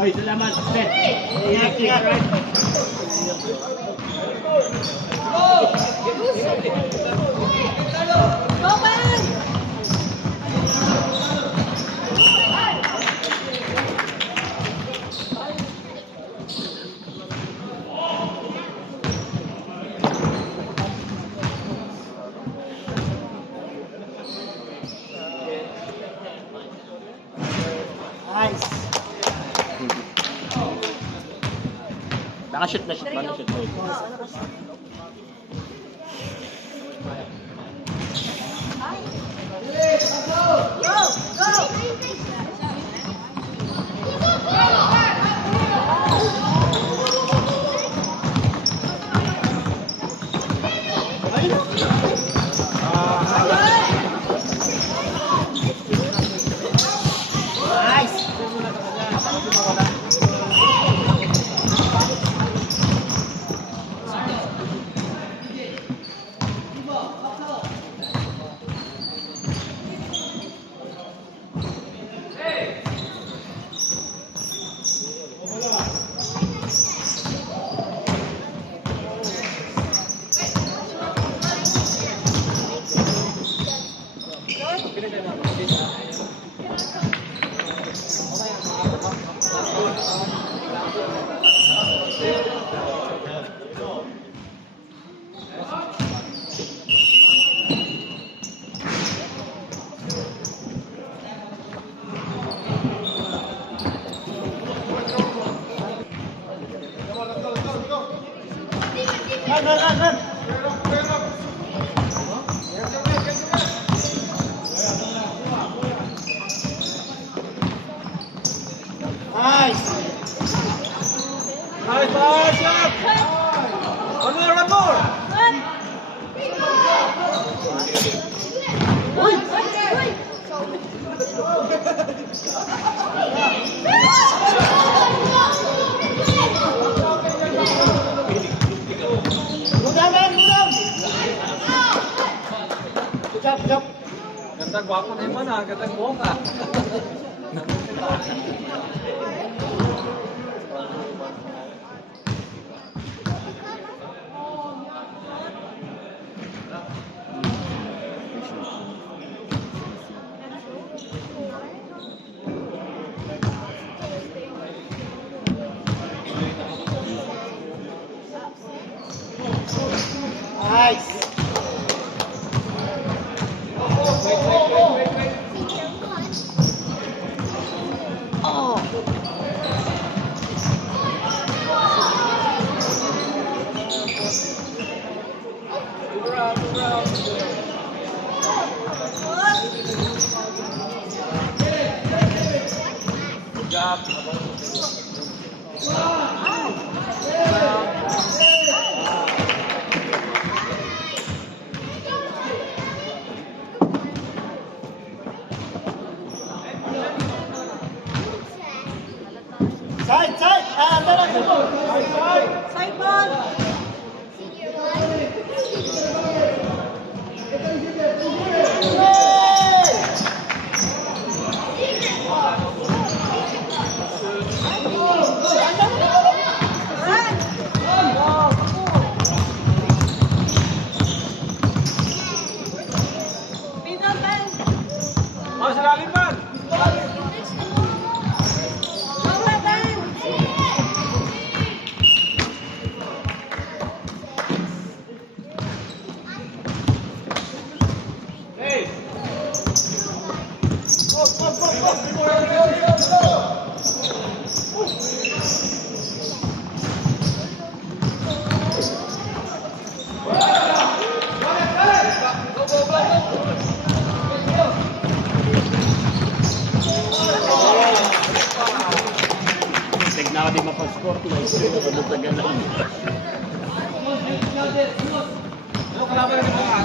Oy, salamat. Ingat, right? Go, man! Nice. Nakashoot na shoot ba? Nakashoot na shoot. Nice. Nice pass, shot! One more, one more! Gandang gwapo na yung mana, gandang buhok ah. Nice. Oh. baka di mapasport na. Ano sa galang. Ano kalaban ng mga?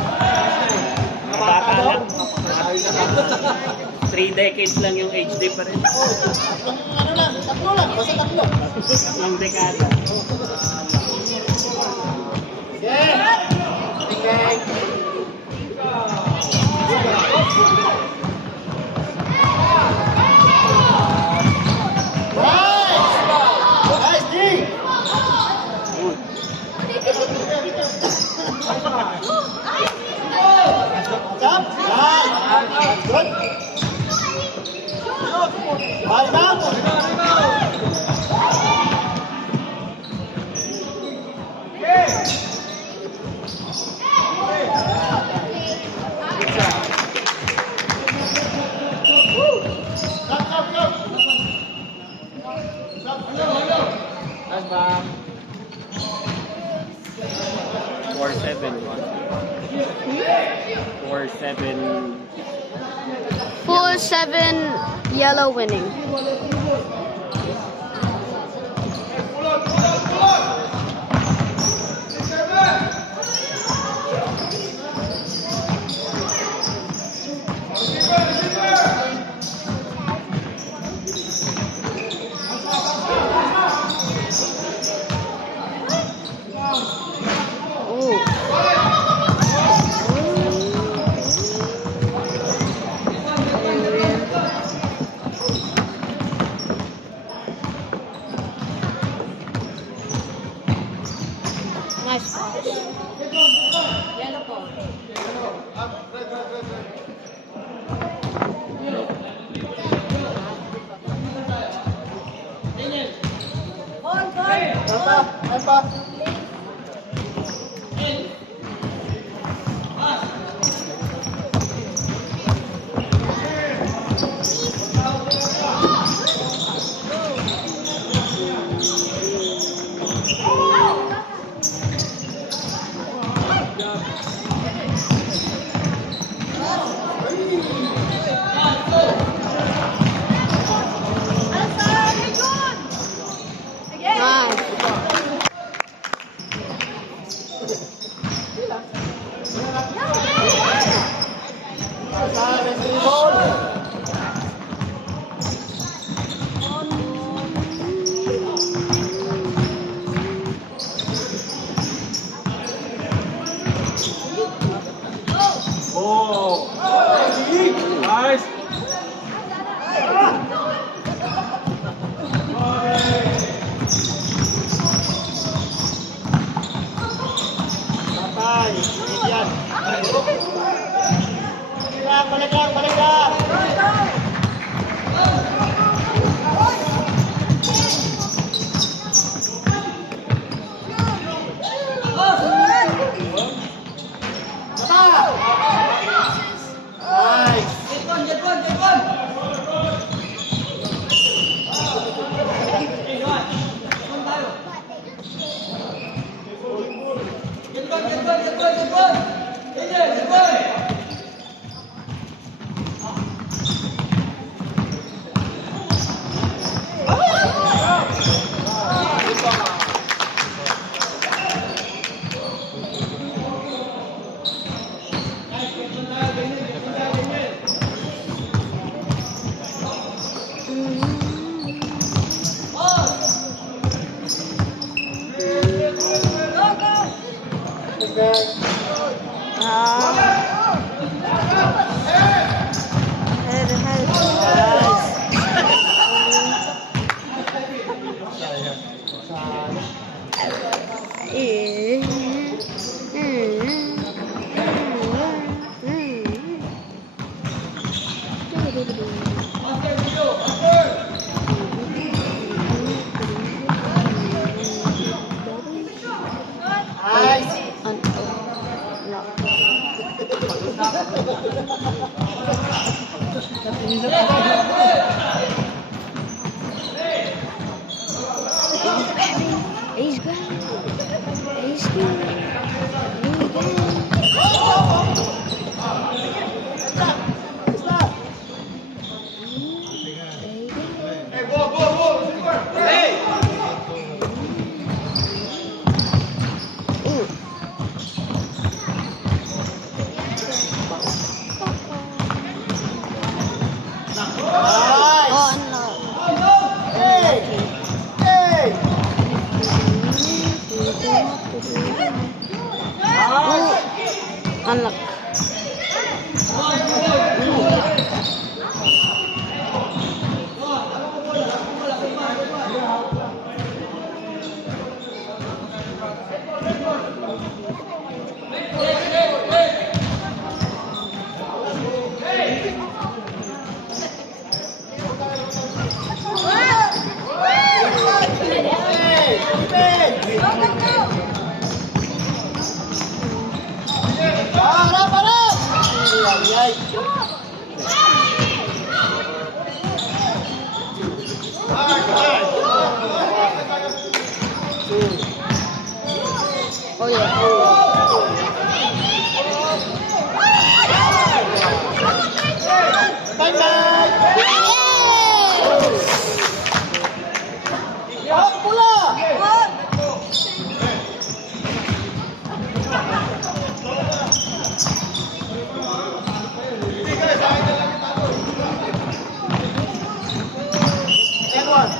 Bata lang. 3 decades lang yung age difference. Ano lang, tatlo lang, basta tatlo. Ang dekada. Okay. Okay. Nice, D. Jump. Nice. Good. Ball down. Nice bang. 4-7. 4-7. 4-7 yellow winning. Nice pass. Yellow ball. Oh. Nice. Patay. Yan. Balik lang. Nice. He's good. He's good. Hey! Unlock. Para, para! Ay, Oh yeah. bye-bye! Oh, pula! And one.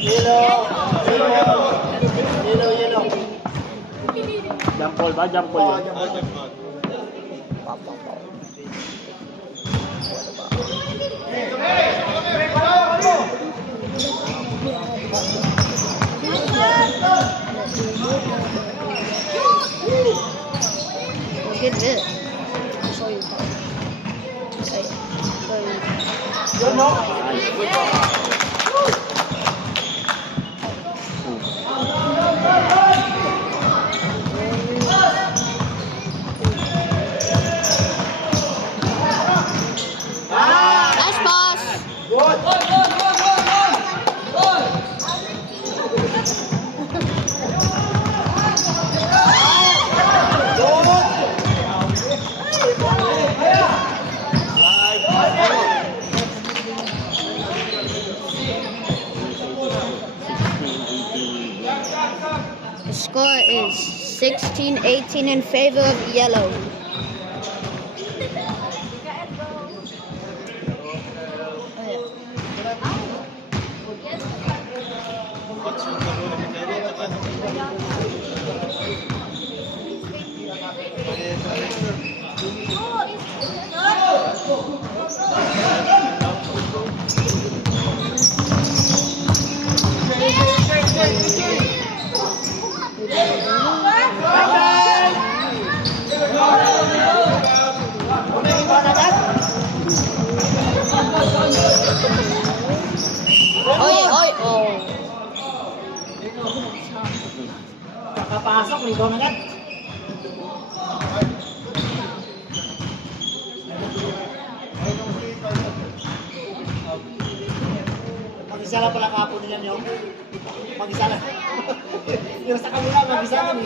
Yellow. Jump ball ba? Jump ball yun. Look at this. I'll show you. Okay. So, nice pass. The score is 16-18 in favor of yellow. Oh. Kakapasok, may gong agad. Mag-isa lang pala kapo nila nyo. Mag-isa lang. Yung sa kanila, mag-isa lang.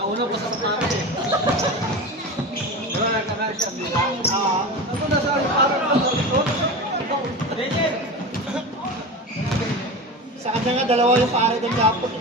Nauna pa sa natin eh. Diba nagkamari siya? Oo. Ako na sa parang sa likod. Ganyan. Sa kanya nga, dalawa yung pare doon kapot.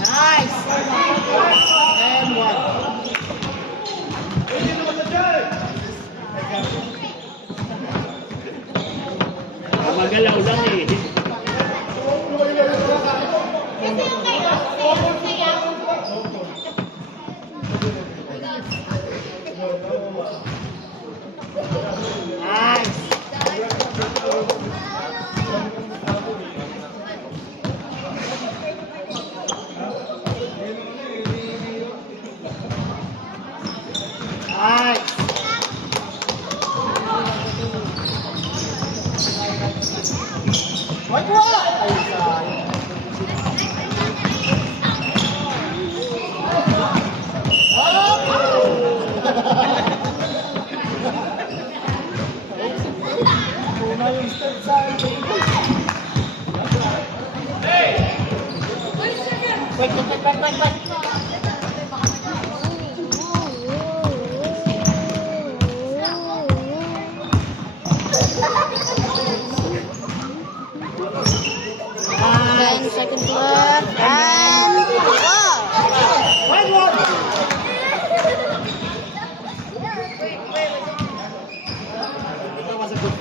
Nice! And one. Magalaw lang eh. Nice! Nice! Wag mo! Ay, sayang.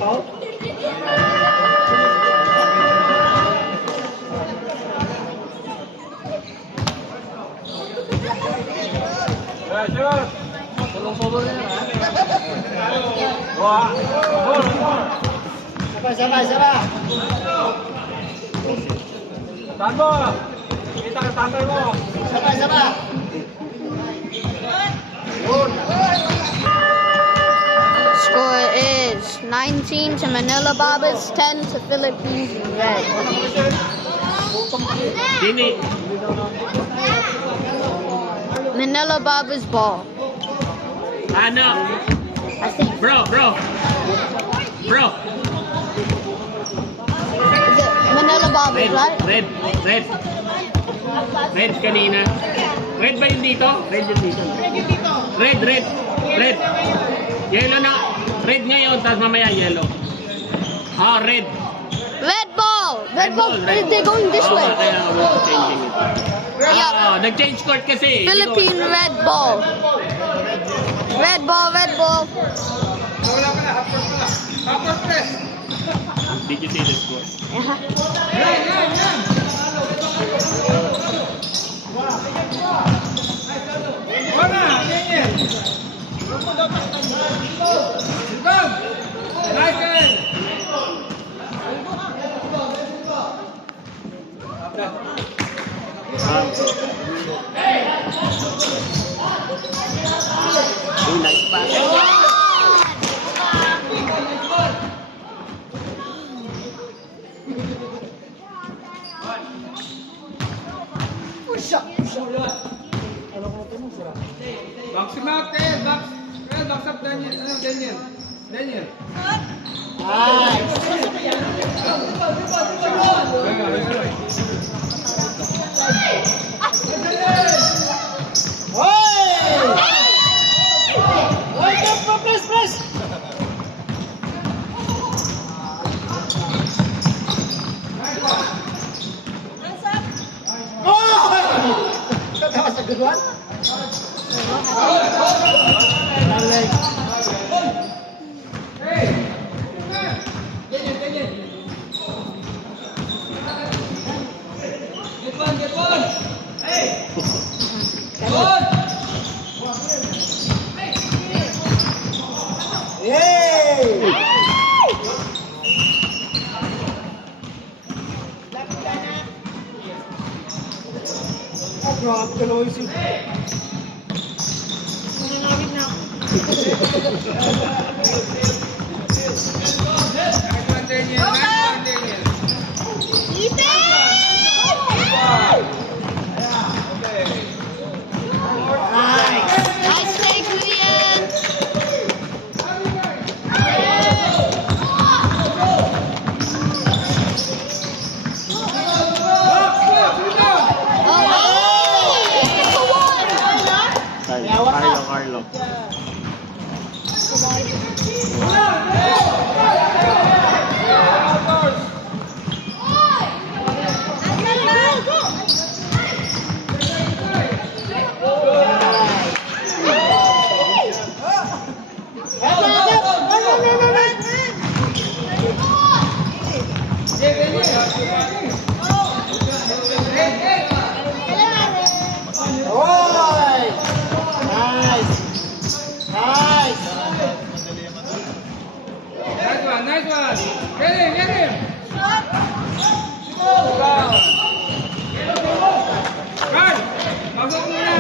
oh. Sure. Tulong-tulong na yan, ha? Wah. Sabay. Tanto. Kita ka tatay mo. Sabay. Score is 19 to Manila Barbers, 10 to Philippines Red. Dini. Manila Barbers ball. Ano? I think. Bro. Is it Manila Barbers, right? Red kanina. Red ba yun dito? Red yun dito. Red. Yellow na. Red ngayon, tapos mamaya yellow. Red. Red ball. Red ball. They're going this way. Kaya we're changing it. Yeah. Nag-change court kasi. Philippine red ball. Red ball. Wala ka na. Half press. Did you see the score? Yan. Wala. Yan. Come. Nice. Nice pass. Box him out there. Box up Daniel. Nice. Press. That was a good one. Yay! Grabe ka lang isip. Nananawid na ako. Nice take, Julian. Carlo. Nice one. Get him. Run. Masuk muna.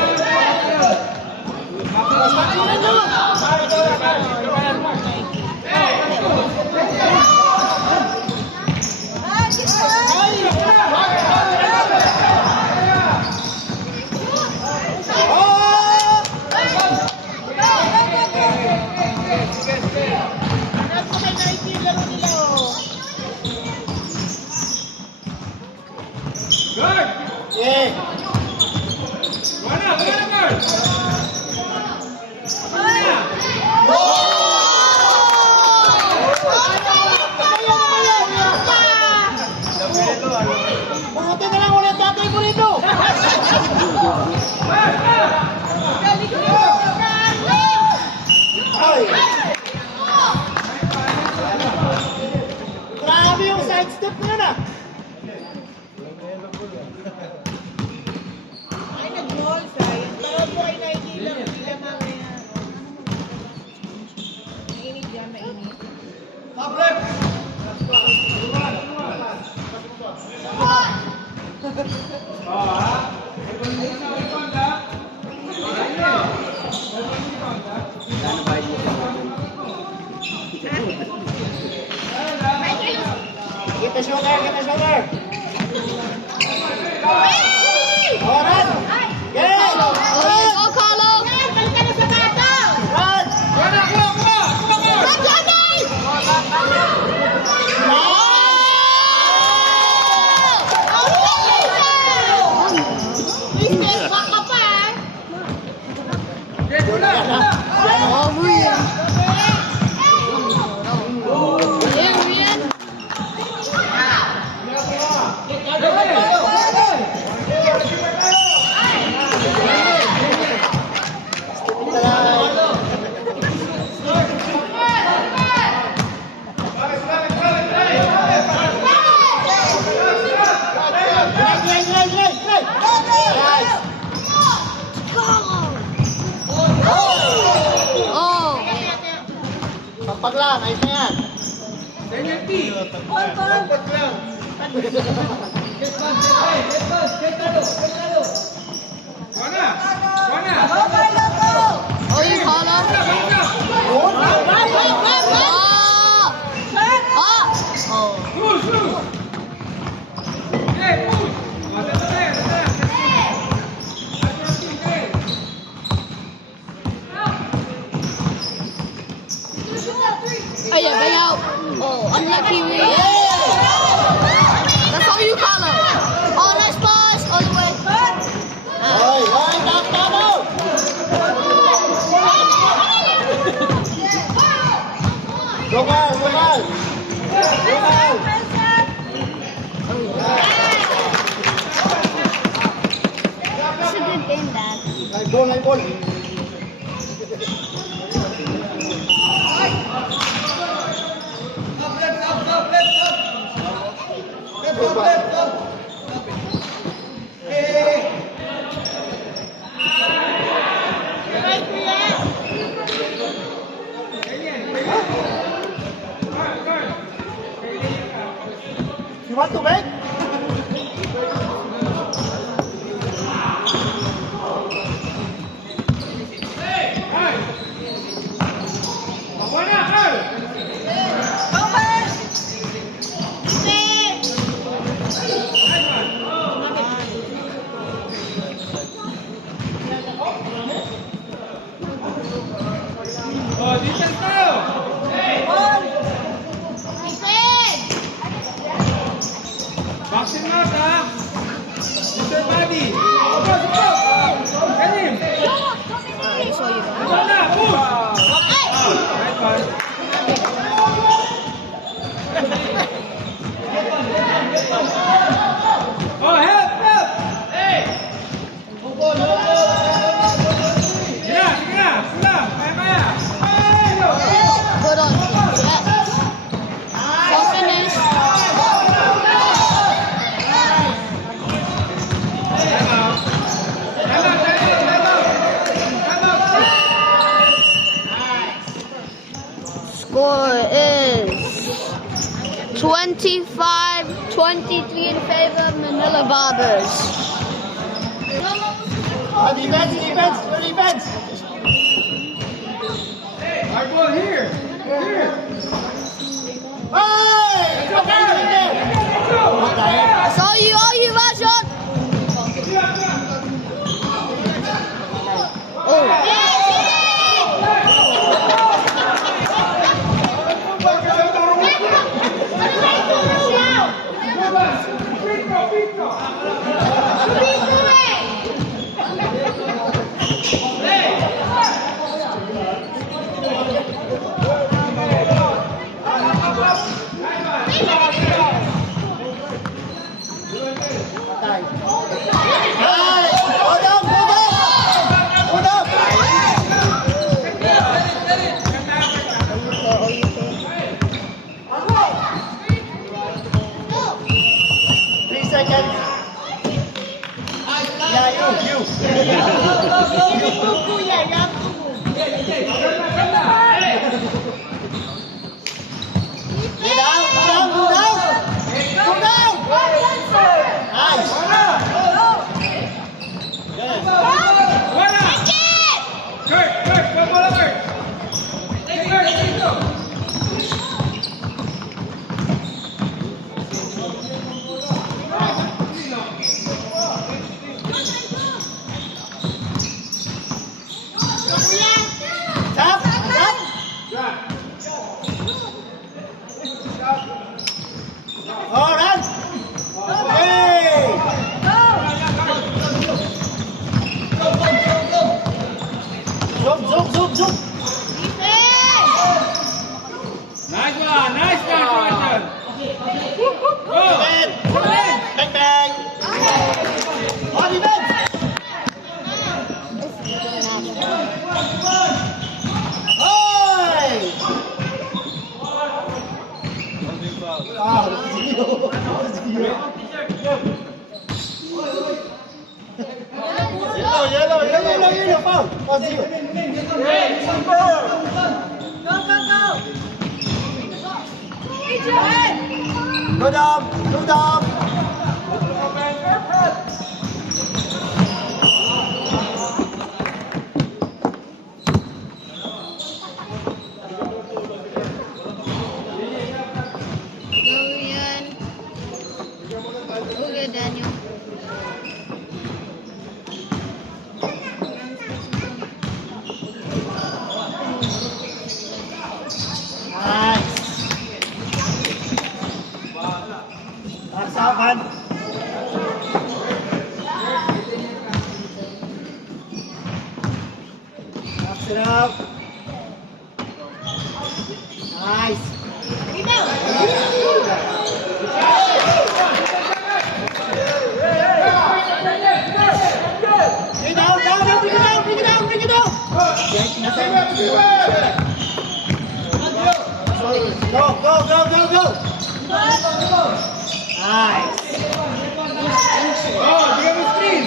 the shoulder, get the shoulder. Oh, run. Yes. Oh, go, Carlo! Run. Run, Johnny! Oh, Rian. Yeah, Rian. Oh. Pagpag lang, ayos na yan. Oh, you Carlo? Oh, yeah, bang out. Oh, unlucky Rian. That's all you, Carlo. Oh, nice pass. All the way. Oy, oy, tap, tap, oh. Go, Carl, go, Carl. Go, Carl. It's a good game, Dad. Live ball, live ball. You want to make? Boxing out, ha? Mr. Buddy. Karim. I saw you. Wala, push. Right, man. Oh, help, help. Hey. Sige na, sige na. Sila, kaya. Hey, go. Good on you. Yes. So finish. Time out. Time out, time out, time out. Time out. Score is 25-23 in favor of Manila Barbers. Defense, defense, defense. Hard ball here. Here. Hey! Come on, in there. What the heck? That's all you, Rajan. Oh. Go Dom! Go Dom! Go yan. Go good, Daniel. Nice! Arsapan! Box it up! Nice! Bring it down, down, bring it down, bring it down, bring it down! Go, go, go, go, go! Nice! Oh, bigyan mo screen.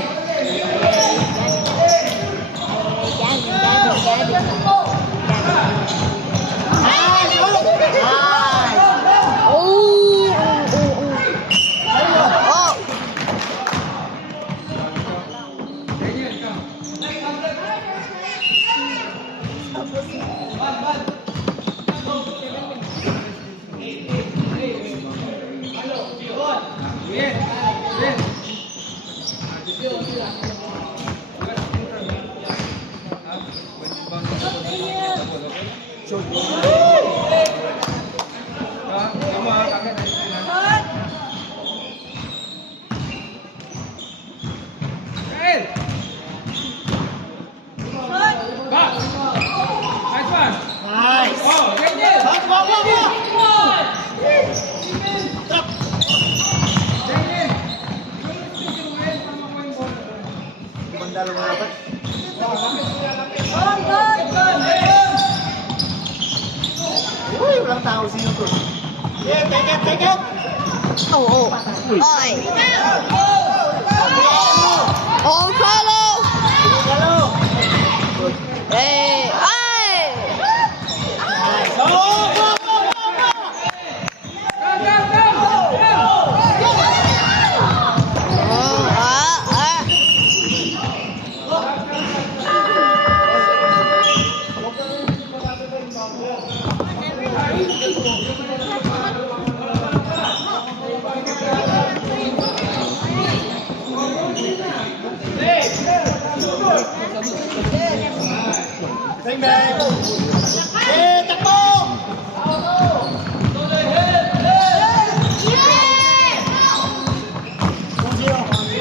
Nice! Oh! Nice! Oh. Ganyan ka. Yes. Yes. Nice! Oh, ganyan. Go, go, go, go! Trap! Ganyan. Banda lumalapat. Uy, walang tao sino to. Yeah, take it, take it! Oh. Ay. Oh, Carlo. Hello! Hey. Ay. Nice! Go, go, go, go, go! Oh, ah. Bang, bang! Eh, takbo!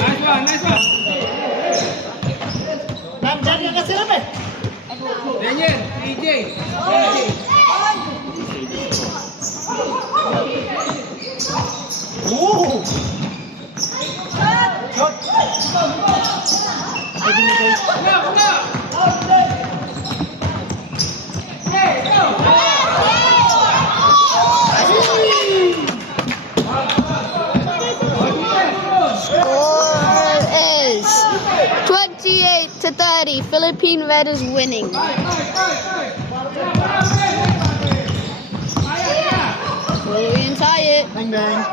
Nice one, nice one. Nandyan yan kasi lang eh. Ganyan, AJ. Ooh! Shot! Ay, binigay. Kuna, kuna. Score is 28-30. Philippine Red is winning. Will we tie it? Bang, bang!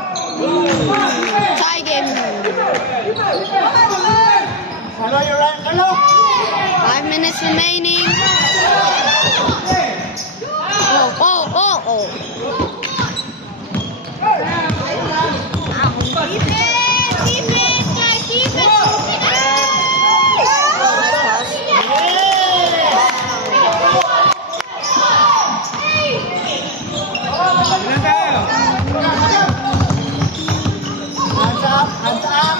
Tie game. Hello, you're right. Hello! 5 minutes remaining. Oh. Ilan tayo? Hands up! Hands up!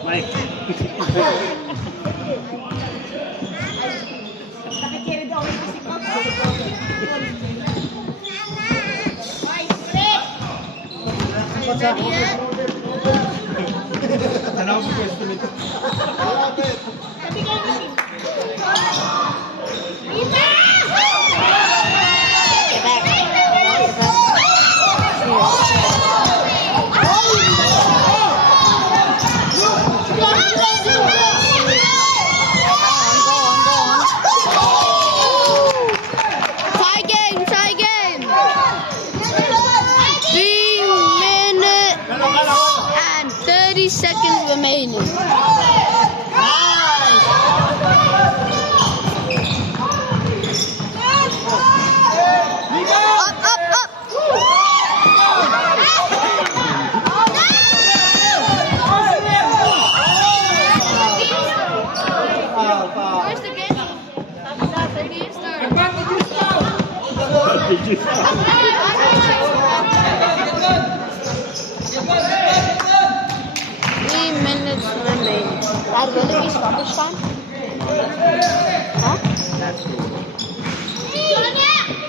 Mike. Ano ako pwesto nito? Get back. 9. Nice! Up, up, up. Foul, foul. Where's the game? Is that 38 star? Advantage foul. 3 minutes remaining. Dad, will it be stoppage time? Huh?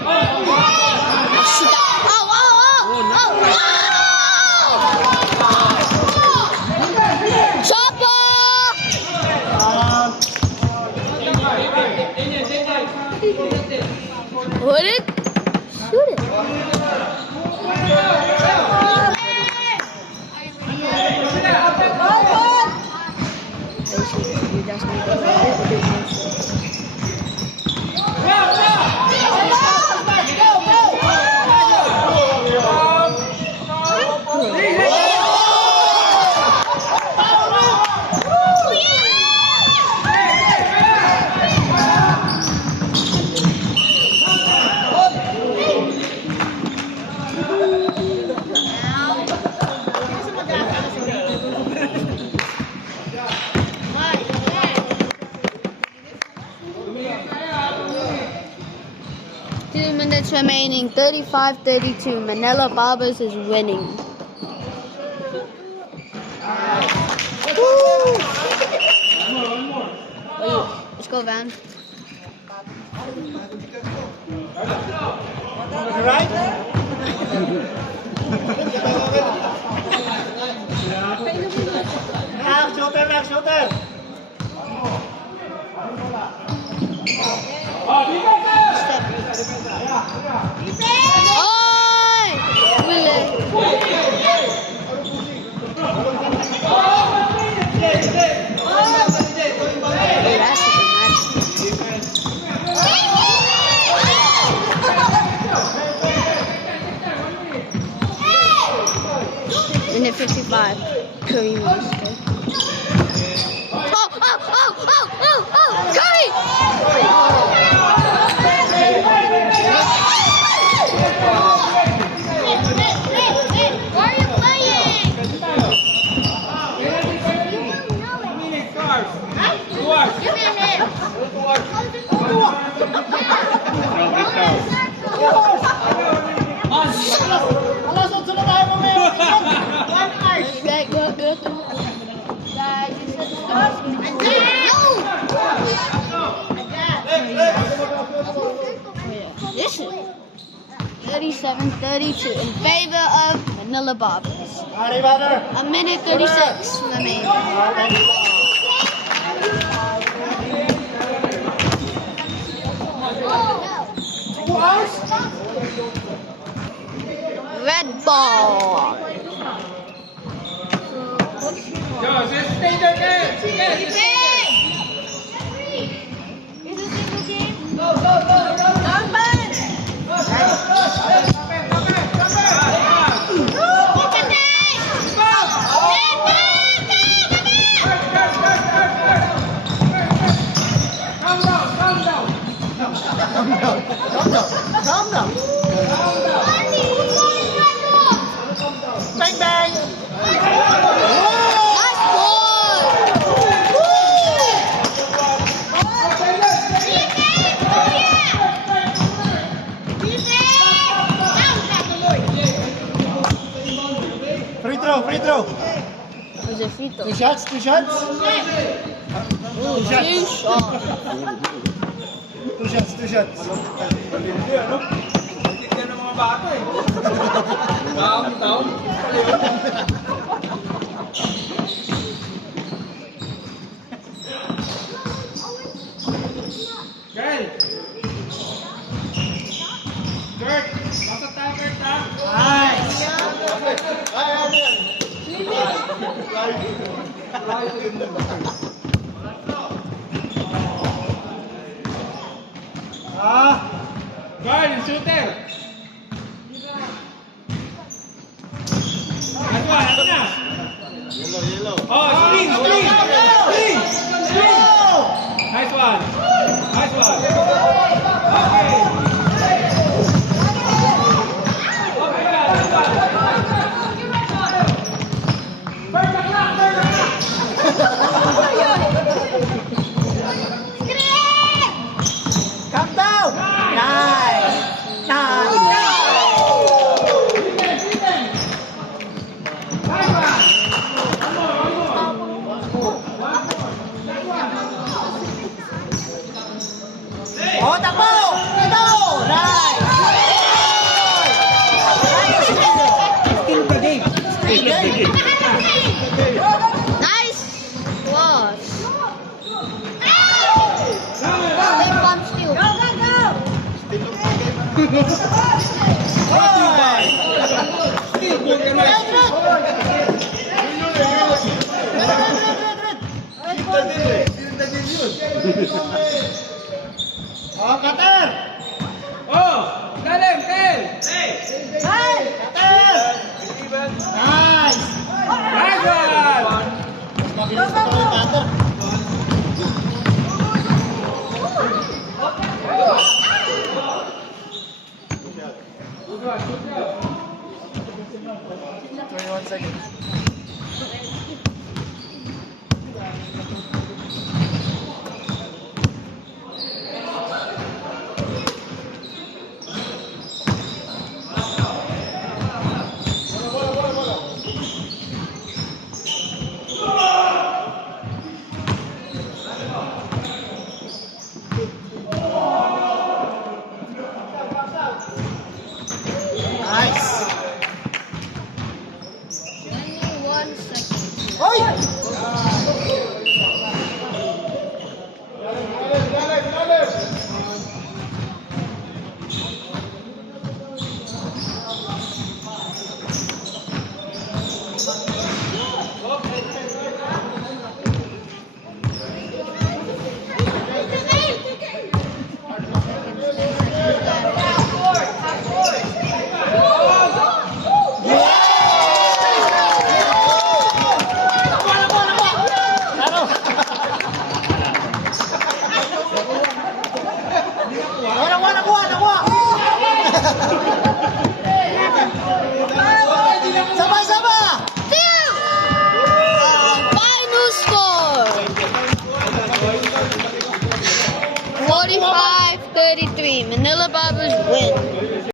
Oh, shoot that. Oh, Chopper! Would it? Shoot it. Two minutes remaining, 35-32. Manila Barbers is winning. Woo! Let's go, Van. You right? Max, shooter! Oi! Willie. Hey, that's a good match. Minute 55. Kareem was good. Curry! Why are you playing? Give me a hit. Alas, sunod tayo mamaya. Good. Guys, you said this is 37-32 in favor of Manila Barbers. Ari, brother. A minute 36 remaining. Red ball. Yo, stay there. Calm down. Bang, bang. Nice ball. Free throw. Was it free throw? Two shots. Two shots. Two shots. Tignan ng mga bata eh. Taon. Girl! Kurt! Basta tayo, Kurt, ha? Nice. Girl, shooter! Ano na? Oh, screen! Nice one! Nice one! Okay! Okay, nice Calm down! Nice! Nice! Oh, takbo! Ito! Right! Still the game. Nice! Was. They punch you. Go, go, go! Still good kamay. Oh, cutter! Oh! Lalim, Kel! Hey! Cutter! Nice! Nice one! Mabilis na pala yung cutter. Good one, good job. 21 seconds.